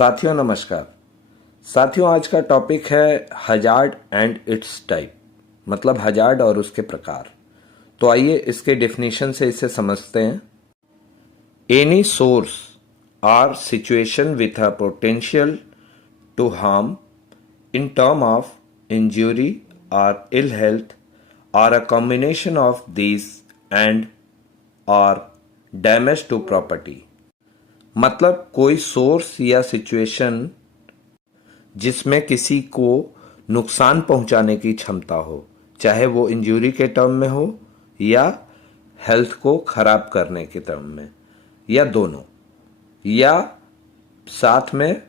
साथियों नमस्कार। साथियों आज का टॉपिक है हजार्ड एंड इट्स टाइप, मतलब हजार्ड और उसके प्रकार। तो आइए इसके डेफिनेशन से इसे समझते हैं। Any source or situation with a potential to harm in term of injury और ill health or a combination of these and or damage to property. मतलब कोई सोर्स या सिचुएशन जिसमें किसी को नुकसान पहुंचाने की क्षमता हो, चाहे वो इंजरी के टर्म में हो या हेल्थ को खराब करने के टर्म में, या दोनों, या साथ में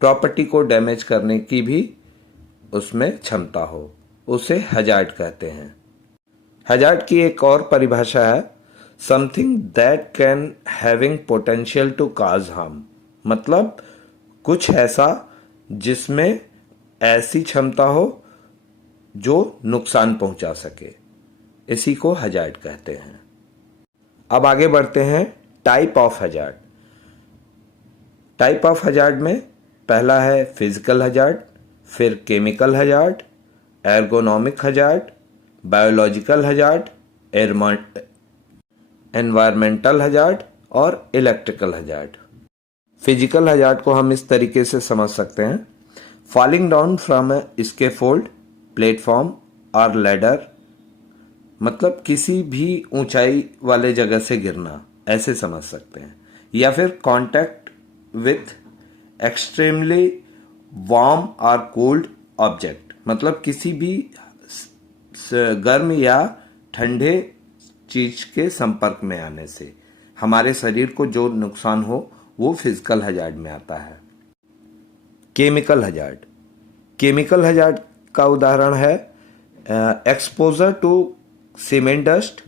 प्रॉपर्टी को डैमेज करने की भी उसमें क्षमता हो, उसे हजार्ड कहते हैं। हजार्ड की एक और परिभाषा है something that can having potential to cause harm, मतलब कुछ ऐसा जिसमें ऐसी क्षमता हो जो नुकसान पहुंचा सके, इसी को हजार्ड कहते हैं। अब आगे बढ़ते हैं type of hazard. Type of hazard में पहला है फिजिकल हजार्ड, फिर chemical hazard, ergonomic hazard, biological hazard, environmental hazard और इलेक्ट्रिकल हजार्ड। फिजिकल हजार्ड को हम इस तरीके से समझ सकते हैं, falling down from A scaffold, platform और लैडर, मतलब किसी भी ऊंचाई वाले जगह से गिरना, ऐसे समझ सकते हैं। या फिर कॉन्टैक्ट विथ एक्सट्रीमली वार्म और कोल्ड ऑब्जेक्ट, मतलब किसी भी गर्म या ठंडे चीज के संपर्क में आने से हमारे शरीर को जो नुकसान हो वो फिजिकल हजार्ड में आता है। केमिकल हजार्ड, केमिकल हजार्ड का उदाहरण है exposure to cement dust,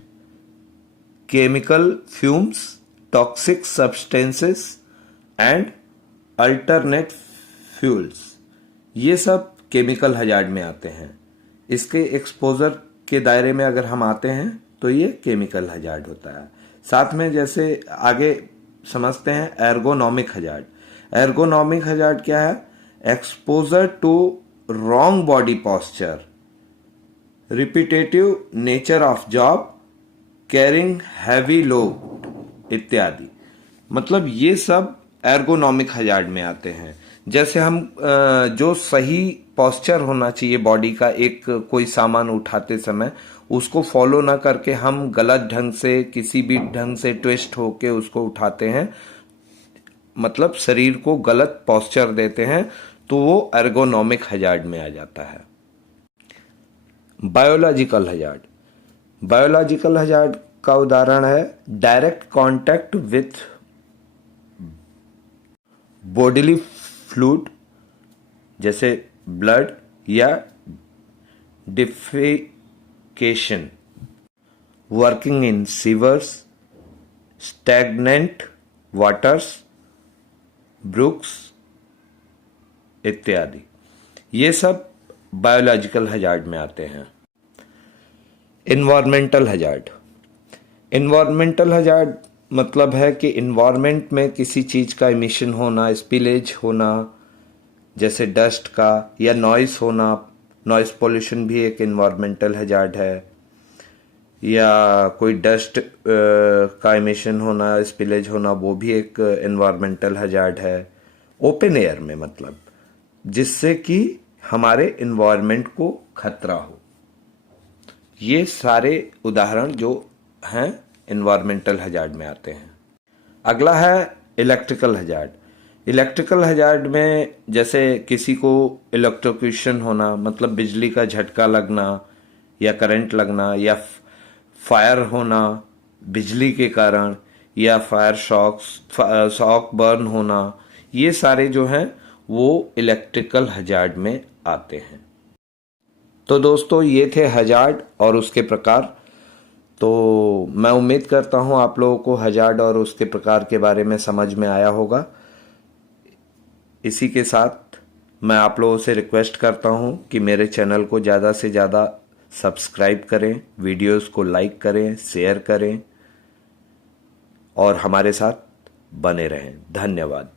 chemical fumes, toxic substances and alternate fuels, ये सब केमिकल हजार्ड में आते हैं। इसके एक्सपोजर के दायरे में अगर हम आते हैं तो ये केमिकल हजार्ड होता है। साथ में जैसे आगे समझते हैं एर्गोनॉमिक हजार्ड। एर्गोनॉमिक हजार्ड क्या है? Exposure to wrong body posture, repetitive nature of job, carrying heavy load इत्यादि, मतलब ये सब एर्गोनॉमिक हजार्ड में आते हैं। जैसे हम जो सही पोस्चर होना चाहिए बॉडी का एक कोई सामान उठाते समय, उसको फॉलो ना करके हम गलत ढंग से किसी भी ढंग से ट्विस्ट होके उसको उठाते हैं, मतलब शरीर को गलत पोस्चर देते हैं, तो वो एर्गोनॉमिक हजार्ड में आ जाता है। बायोलॉजिकल हजार्ड, बायोलॉजिकल हजार्ड का उदाहरण है direct contact with bodily fluid, जैसे ब्लड या defecation, working in sewers, stagnant waters, brooks इत्यादि, ये सब बायोलॉजिकल हजार्ड में आते हैं। इन्वायरमेंटल हजार्ड, इन्वायरमेंटल हजार्ड मतलब है कि इन्वायरमेंट में किसी चीज का इमिशन होना, स्पिलेज होना, जैसे डस्ट का, या नॉइस होना, नॉइस पोल्यूशन भी एक इन्वायरमेंटल हजार्ड है, या कोई डस्ट का इमिशन होना, स्पिलेज होना, वो भी एक इन्वायरमेंटल हजार्ड है। ओपन एयर में, मतलब जिससे कि हमारे इन्वायरमेंट को खतरा हो। ये सारे उदाहरण जो हैं इन्वायरमेंटल हजार्ड में आते हैं। अगला है इलेक्ट्रिकल हजार्ड। इलेक्ट्रिकल हजार्ड में जैसे किसी को इलेक्ट्रोक्यूशन होना, मतलब बिजली का झटका लगना या करंट लगना, या फायर होना बिजली के कारण, या फायर शॉक बर्न होना, ये सारे जो हैं वो इलेक्ट्रिकल हजार्ड में आते हैं। तो दोस्तों ये थे हजार्ड और उसके प्रकार। तो मैं उम्मीद करता हूँ आप लोगों को हजार्ड और उसके प्रकार के बारे में समझ में आया होगा। इसी के साथ मैं आप लोगों से रिक्वेस्ट करता हूँ कि मेरे चैनल को ज़्यादा से ज़्यादा सब्सक्राइब करें, वीडियोस को लाइक करें, शेयर करें और हमारे साथ बने रहें। धन्यवाद।